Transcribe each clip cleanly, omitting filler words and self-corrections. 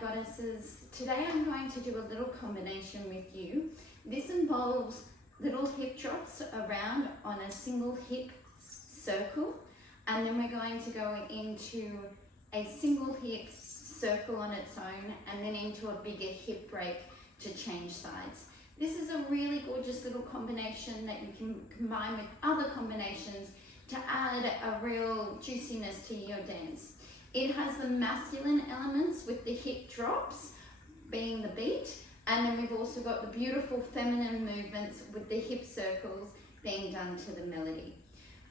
goddesses. Today I'm going to do a little combination with you. This involves little hip drops around on a single hip circle, and then we're going to go into a single hip circle on its own and then into a bigger hip break to change sides. This is a really gorgeous little combination that you can combine with other combinations to add a real juiciness to your dance. It has the masculine elements with the hip drops being the beat, and then we've also got the beautiful feminine movements with the hip circles being done to the melody.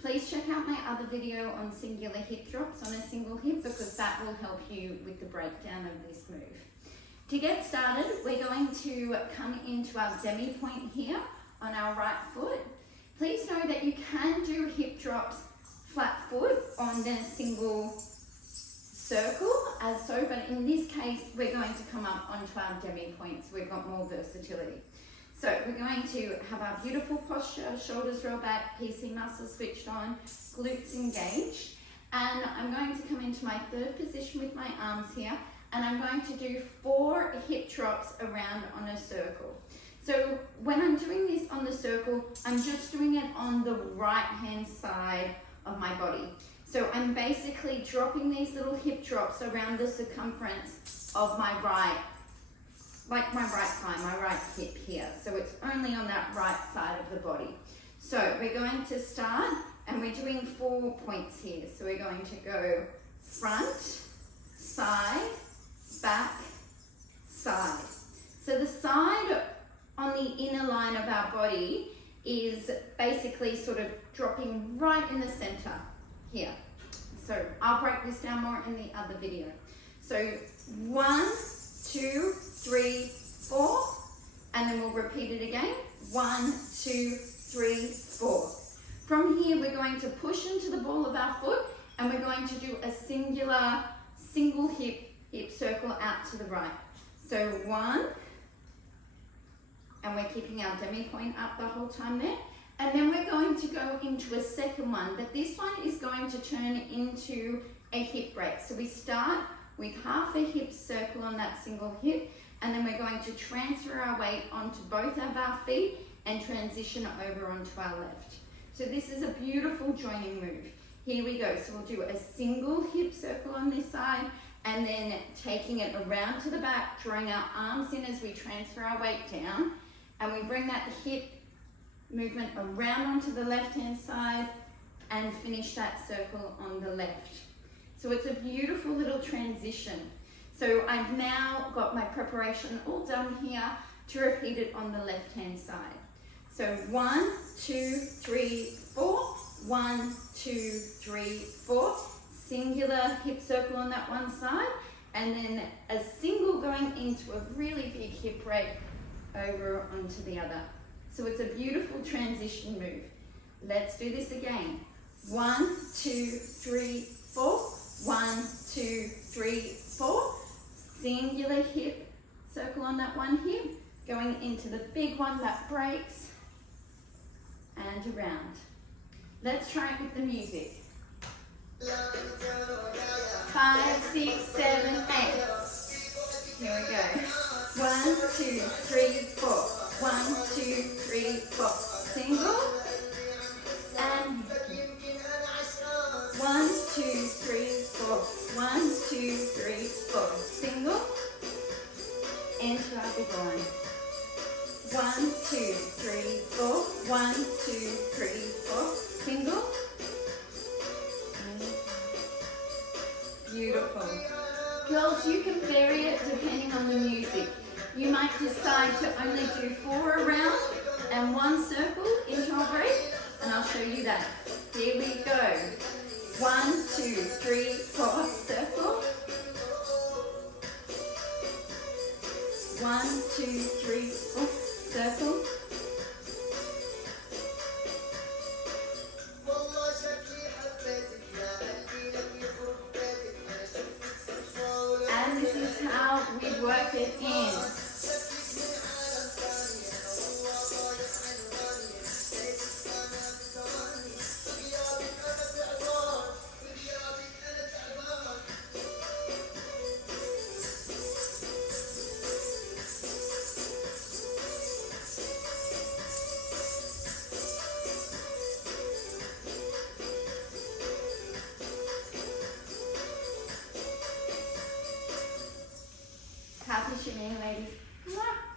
Please check out my other video on singular hip drops on a single hip, because that will help you with the breakdown of this move. To get started, we're going to come into our demi point here on our right foot. Please know that you can do hip drops flat foot on the single circle as so, but in this case we're going to come up onto our demi point, so we've got more versatility. So we're going to have our beautiful posture, shoulders roll back, PC muscles switched on, glutes engaged, and I'm going to come into my third position with my arms here, and I'm going to do 4 hip drops around on a circle. So when I'm doing this on the circle, I'm just doing it on the right hand side of my body. So I'm basically dropping these little hip drops around the circumference of my right, like my right thigh, my right hip here. So it's only on that right side of the body. So we're going to start, and we're doing 4 points here. So we're going to go front, side, back, side. So the side on the inner line of our body is basically sort of dropping right in the center here. So I'll break this down more in the other video. So 1, 2, 3, 4, and then we'll repeat it again. 1, 2, 3, 4. From here, we're going to push into the ball of our foot, and we're going to do a single hip circle out to the right. So 1, and we're keeping our demi point up the whole time there. And then we're going to go into a second one, but this one is going to turn into a hip break. So we start with half a hip circle on that single hip, and then we're going to transfer our weight onto both of our feet and transition over onto our left. So this is a beautiful joining move. Here we go. So we'll do a single hip circle on this side, and then taking it around to the back, drawing our arms in as we transfer our weight down, and we bring that hip movement around onto the left hand side and finish that circle on the left. So it's a beautiful little transition. So I've now got my preparation all done here to repeat it on the left hand side. So 1, 2, 3, 4, 1, 2, 3, 4, singular hip circle on that one side, and then a single going into a really big hip break over onto the other. So it's a beautiful transition move. Let's do this again. 1, 2, 3, 4. 1, 2, 3, 4. Singular hip circle on that one hip, going into the big one that breaks, and around. Let's try it with the music. 5, 6, 7, 8. Here we go. 1, 2, 3, 4. 1, 2, 3, 4. Single, and 1, 2, 3, 4. 1, 2, 3, 4. Single, into our big one. 1, 2, 3, 4. 1, 2, 3, 4. Single. Beautiful. Girls, you can vary it depending on the music. You might decide to only do 4 around and 1 circle into our break, and I'll show you that. Here we go. 1, 2, 3, 4, circle. 1, 2, 3, 4, circle. And this is how we work it in. transitioning, ladies. Mwah.